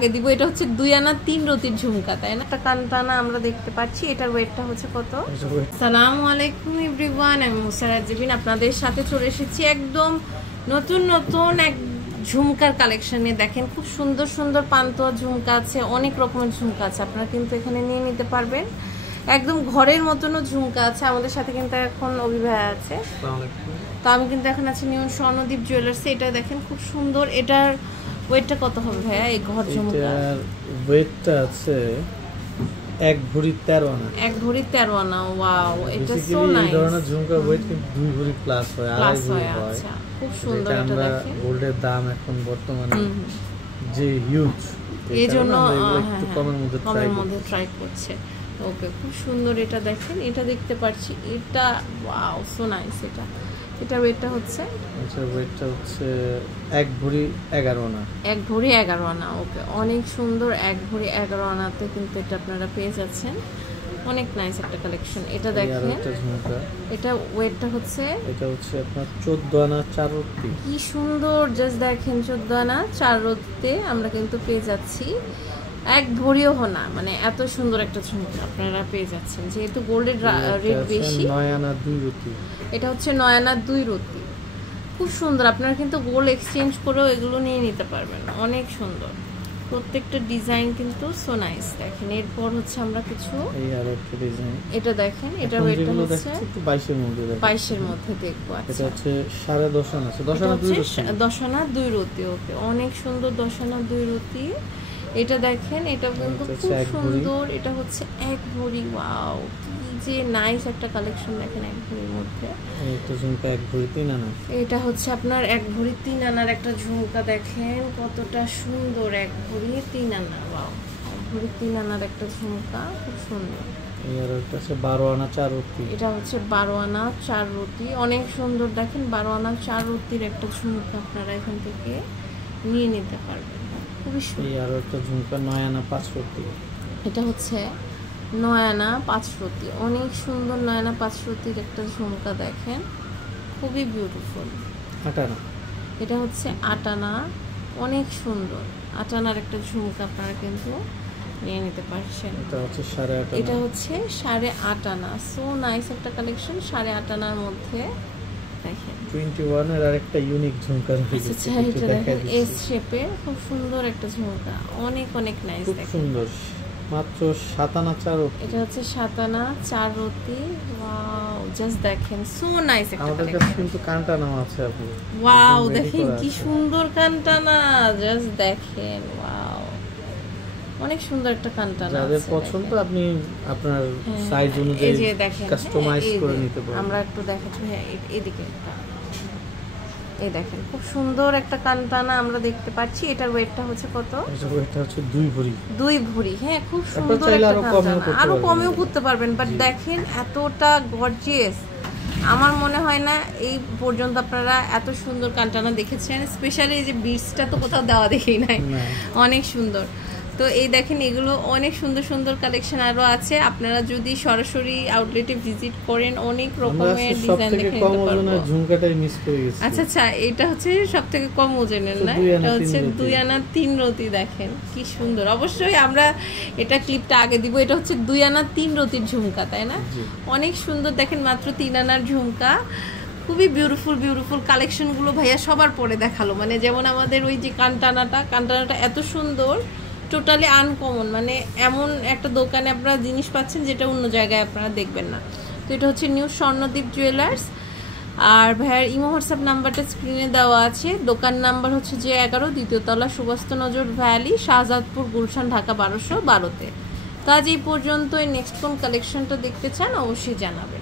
আগে দিব। এটা হচ্ছে 2 আনা 3 রতির ঝুমকা, তাই না? একটা কানটানা আমরা দেখতে পাচ্ছি। এটার ওয়েটটা হচ্ছে কত? আসসালামু আলাইকুম এভরিওয়ান, আমি মুসারাত জেবিন আপনাদের সাথে চলে এসেছি একদম নতুন নতুন এক ঝুমকার কালেকশনে। দেখেন খুব সুন্দর সুন্দর পান্তোয়া ঝুমকা আছে, অনেক রকমের ঝুমকা আছে, আপনারা কিন্তু এখানে নিয়ে নিতে পারবেন। একদম ঘরের মতনও ঝুমকা আছে। আমাদের সাথে কিন্তু এখন অভিভাবক আছে, তো আমি কিন্তু এখন আছি নিউ স্বর্ণদ্বীপ জুয়েলার্সে। এটা দেখেন খুব সুন্দর। এটার ওয়েটটা কত হবে ভাইয়া? এই ঘর ঝুমকা ওয়েটটা আছে 1 ভরি 13 আনা। 1 ভরি 13 আনা। ওয়াও, এটা সো নাইস। এই ধরনের ঝুমকার ওয়েট কিন্তু 2 ভরি প্লাস হয়, আড়াই ভরি হয়। আচ্ছা, খুব সুন্দর। এটা দেখেন গোল্ডের দাম এখন বর্তমানে যে হিউজ, এইজন্য একটু কমের মধ্যে ট্রাই করছে। ওকে, খুব সুন্দর। এটা দেখেন, এটা দেখতে পাচ্ছি, এটা ওয়াও সো নাইস। এটা ওয়েটটা হচ্ছে, আচ্ছা ওয়েটটা হচ্ছে 1 ভরি 11 আনা। 1 ভরি 11 আনা। ওকে, অনেক সুন্দর। 1 ভরি 11 আনাতে কিন্তু এটা আপনারা পেয়ে যাচ্ছেন। অনেক নাইস একটা কালেকশন। এটা দেখেন, এটা ওয়েটটা হচ্ছে, এটা হচ্ছে আপনার 14 আনা 4 রতি। কি সুন্দর, জাস্ট দেখেন 14 আনা 4 রতিতে আমরা কিন্তু পেয়ে যাচ্ছি। 1 ভরিও না, মানে এত সুন্দর একটা ঝুমকা আপনারা পেয়ে যাচ্ছেন। যেহেতু গোল্ডের রেট বেশি। 9 আনা 2 রতি। এটা হচ্ছে 9 আনা 2 রতি। খুব সুন্দর। আপনারা কিন্তু গোল্ড এক্সচেঞ্জ করেও এগুলো নিয়ে নিতে পারবেন। অনেক সুন্দর, প্রত্যেকটা ডিজাইন কিন্তু সো নাইস। দেখেন এরপর হচ্ছে আমরা কিছু, এই আর একটা ডিজাইন, এটা দেখেন, এটা ওয়েটটা হচ্ছে একটু 22 এর মধ্যে, 22 এর মধ্যে দেখবো। আচ্ছা, এটা হচ্ছে 10.5 আনা আছে, 10 আনা 2 রতি। 10 আনা 2 রতি। ওকে, অনেক সুন্দর। 10 আনা 2 রতি। এটা দেখেন, এটা কিন্তু খুব সুন্দর। এটা হচ্ছে 1 ভরি। ওয়াও, কি যে নাইস একটা কালেকশন। দেখেন 1 ভরির মধ্যে এটা ঝুমকা 1 ভরি 3 আনা। এটা হচ্ছে আপনার 1 ভরি 3 আনার একটা ঝুমকা। দেখেন কতটা সুন্দর, 1 ভরি 3 আনা। ওয়াও, 1 ভরি 3 আনার একটা ঝুমকা, খুব সুন্দর। এর কাছে 12 আনা 4 রতি। এটা হচ্ছে 12 আনা 4 রতি। অনেক সুন্দর। দেখেন 12 আনা 4 রতির একটা ঝুমকা আপনারা এখান থেকে নিয়ে নিতে পারবেন। খুবই সুন্দর। আর একটা ঝুমকা 9 আনা 5 রতি। এটা হচ্ছে 9 আনা 5 রতি। অনেক সুন্দর 9 আনা 5 রতির একটা ঝুমকা। দেখেন খুবই বিউটিফুল। 8 আনা। এটা হচ্ছে 8 আনা। অনেক সুন্দর 8 আনার একটা ঝুমকা আপনারা কিন্তু নিয়ে নিতে পারছেন। এটা হচ্ছে 8.5 আনা। এটা হচ্ছে 8.5 আনা। সো নাইস একটা কালেকশন 8.5 আনার মধ্যে। দেখেন 21 এর আরেকটা ইউনিক ঝুমকা রয়েছে। আচ্ছা, এটা দেখেন এস শেপের, খুব সুন্দর একটা ঝুমকা। অনেক অনেক নাইস। খুব সুন্দর, মাত্র 7 আনা 4 রতি। এটা হচ্ছে 7 আনা 4 রতি। ওয়াও, জাস্ট দেখেন সো নাইস একটা আমাদের কাছে কিন্তু কানটানাও আছে আপু। ওয়াও, দেখেন কি সুন্দর কানটানা। জাস্ট দেখেন, ওয়াও, অনেক সুন্দর একটা কানটানা। যাদের পছন্দ আপনি আপনার সাইজ অনুযায়ী কাস্টমাইজ করে নিতে পারেন। আমরা একটু দেখাচ্ছি। হ্যাঁ, এদিকে এই দেখেন খুব সুন্দর একটা কানটানা আমরা দেখতে পাচ্ছি। এটার ওয়েটটা হচ্ছে কত? এটার ওয়েটটা হচ্ছে 2 ভরি। 2 ভরি। হ্যাঁ, খুব সুন্দর একটা কানটানা। আরো কমেও করতে পারবেন, বাট দেখেন এতটা গর্জিয়াস। আমার মনে হয় না এই পর্যন্ত আপনারা এত সুন্দর কানটানা দেখেছেন। স্পেশালি এই যে বিটসটা তো কোথাও দেওয়া দেখি নাই, অনেক সুন্দর। তো এই দেখেন এগুলো অনেক সুন্দর সুন্দর কালেকশন আরো আছে। আপনারা যদি সরাসরি আউটলেটে ভিজিট করেন অনেক রকমের ডিজাইন দেখে নিতে পারবো। ঝুমকাটাই মিস করে গেছি। আচ্ছা, এটা হচ্ছে সবথেকে কম ওজনের না? এটা হচ্ছে 2 আনা 3 রতি। দেখেন কি সুন্দর। অবশ্যই আমরা এটা ক্লিপটা আগে দিব। এটা হচ্ছে 2 আনা 3 রতির ঝুমকা, তাই না? অনেক সুন্দর। দেখেন মাত্র 3 আনার ঝুমকা। খুবই বিউটিফুল কালেকশনগুলো ভাইয়া সবার পরে দেখালো। মানে যেমন আমাদের ওই যে কানটানাটা এত সুন্দর, টোটালি আনকমন। মানে এমন একটা দোকানে আপনারা জিনিস পাচ্ছেন যেটা অন্য জায়গায় আপনারা দেখবেন না। তো এটা হচ্ছে নিউ স্বর্ণদ্বীপ জুয়েলার্স। আর ভাইয়ার ইমো হোয়াটসঅ্যাপ নাম্বারটা স্ক্রিনে দেওয়া আছে। দোকান নাম্বার হচ্ছে যে 11, দ্বিতীয় তলা, সুভাষ নজর ভ্যালি, শাহজাদপুর, গুলশান, ঢাকা 1212-তে। তো আজ এই পর্যন্ত। নেক্সট কোন কালেকশনটা দেখতে চান অবশ্যই জানাবেন।